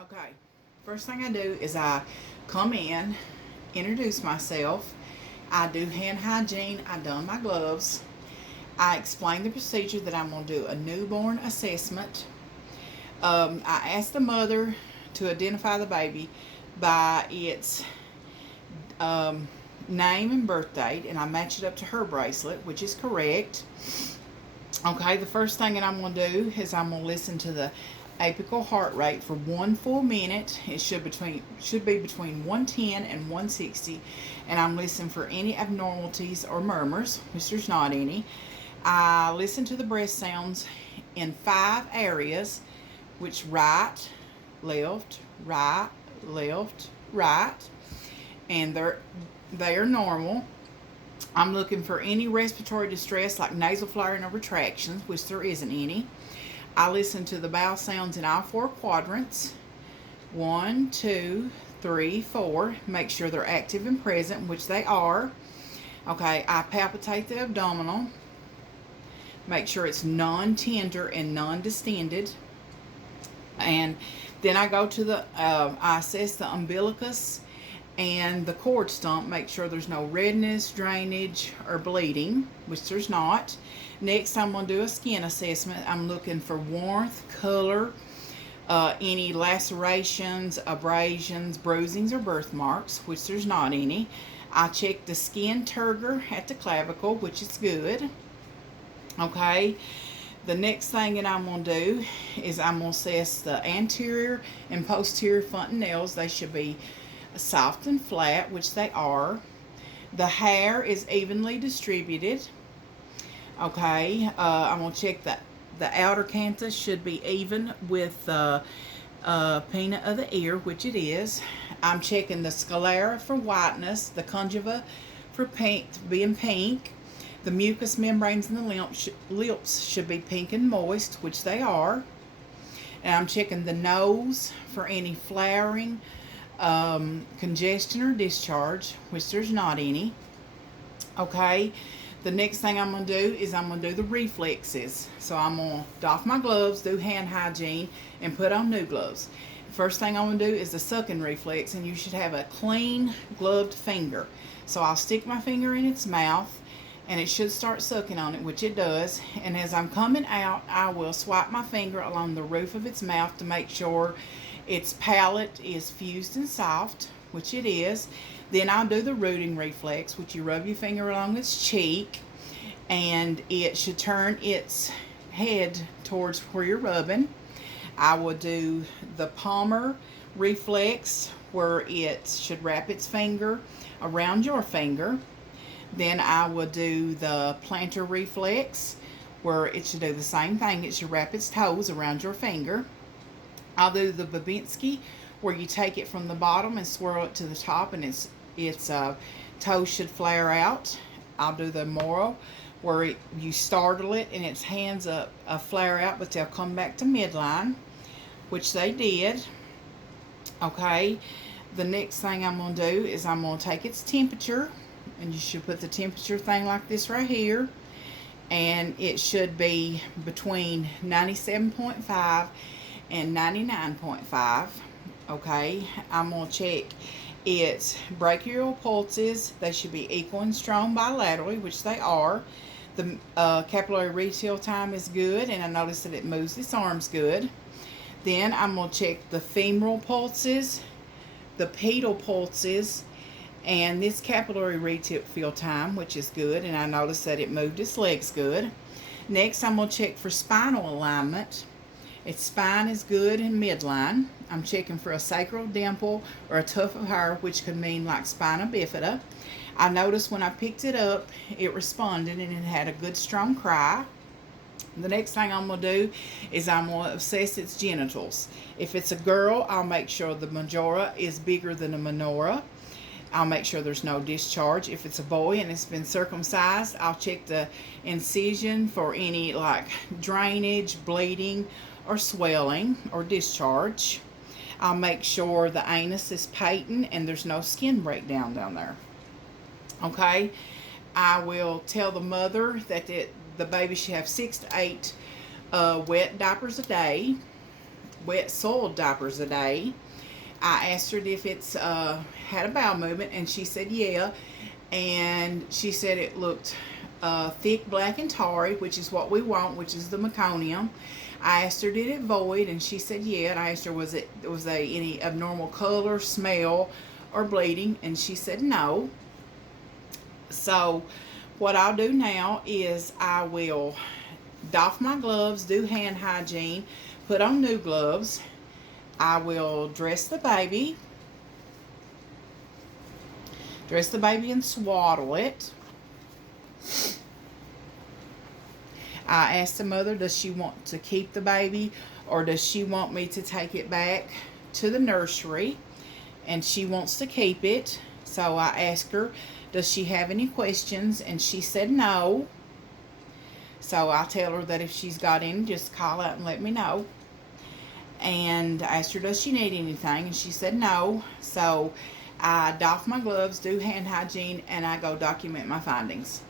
Okay, first thing I do is I come in, introduce myself. I do hand hygiene. I don my gloves. I explain the procedure that I'm going to do a newborn assessment. I ask the mother to identify the baby by its um, name and birth date, and I match it up to her bracelet, which is correct. Okay, the first thing that I'm going to do is I'm going to listen to the apical heart rate for 1 full minute. It should be between 110 and 160, and I'm listening for any abnormalities or murmurs, which there's not any. I listen to the breath sounds in 5 areas, which left, right, left, right, and they are normal. I'm looking for any respiratory distress like nasal flaring or retractions, which there isn't any. I listen to the bowel sounds in all 4 quadrants. 1, 2, 3, 4. Make sure they're active and present, which they are. Okay, I palpitate the abdominal. Make sure it's non-tender and non-distended. And then I go to I assess the umbilicus and the cord stump. Make sure there's no redness, drainage, or bleeding, which there's not. Next, I'm going to do a skin assessment. I'm looking for warmth, color, any lacerations, abrasions, bruisings, or birthmarks, which there's not any. I check the skin turgor at the clavicle, which is good. Okay. The next thing that I'm going to do is I'm going to assess the anterior and posterior fontanelles. They should be soft and flat, which they are. The hair is evenly distributed. Okay, I'm going to check that the outer canthus should be even with the pinna of the ear, which it is. I'm checking the sclera for whiteness, the conjuva for pink, being pink. The mucous membranes in the lips should be pink and moist, which they are. And I'm checking the nose for any flowering, congestion, or discharge, which there's not any. Okay, the next thing I'm going to do is I'm going to do the reflexes. So I'm going to doff my gloves, do hand hygiene, and put on new gloves. First thing I'm going to do is the sucking reflex, and you should have a clean, gloved finger. So I'll stick my finger in its mouth, and it should start sucking on it, which it does. And as I'm coming out, I will swipe my finger along the roof of its mouth to make sure its palate is fused and soft, which it is. Then I'll do the rooting reflex, which you rub your finger along its cheek, and it should turn its head towards where you're rubbing. I will do the palmar reflex, where it should wrap its finger around your finger. Then I will do the plantar reflex, where it should do the same thing. It should wrap its toes around your finger. I'll do the Babinski, where you take it from the bottom and swirl it to the top, and its toes should flare out. I'll do the Moro, where you startle it and its hands flare out, but they'll come back to midline, which they did. Okay, the next thing I'm going to do is I'm going to take its temperature, and you should put the temperature thing like this right here, and it should be between 97.5 and 99.5. Okay, I'm going to check its brachial pulses. They should be equal and strong bilaterally, which they are. The capillary retail time is good, and I notice that it moves its arms good. Then I'm going to check the femoral pulses, the pedal pulses, and this capillary retail time, which is good, and I noticed that it moved its legs good. Next, I'm going to check for spinal alignment. Its spine is good in midline. I'm checking for a sacral dimple or a tuft of hair, which could mean like spina bifida. I noticed when I picked it up, it responded and it had a good strong cry. The next thing I'm going to do is I'm going to assess its genitals. If it's a girl, I'll make sure the majora is bigger than the minora. I'll make sure there's no discharge. If it's a boy and it's been circumcised, I'll check the incision for any like drainage, bleeding, or swelling or discharge. I'll make sure the anus is patent and there's no skin breakdown down there. Okay, I will tell the mother that the baby should have 6 to 8 wet diapers a day. wet soiled diapers a day. I asked her if it's had a bowel movement, and she said yeah. And she said it looked thick, black, and tarry, which is what we want, which is the meconium. I asked her, did it void? And she said yeah. And I asked her, was any abnormal color, smell, or bleeding? And she said no. So what I'll do now is I will doff my gloves, do hand hygiene, put on new gloves. I will dress the baby and swaddle it. I asked the mother, does she want to keep the baby, or does she want me to take it back to the nursery? And she wants to keep it. So I asked her, does she have any questions? And she said no. So I tell her that if she's got any, just call out and let me know. And I asked her, does she need anything? And she said no. So I doff my gloves, do hand hygiene, and I go document my findings.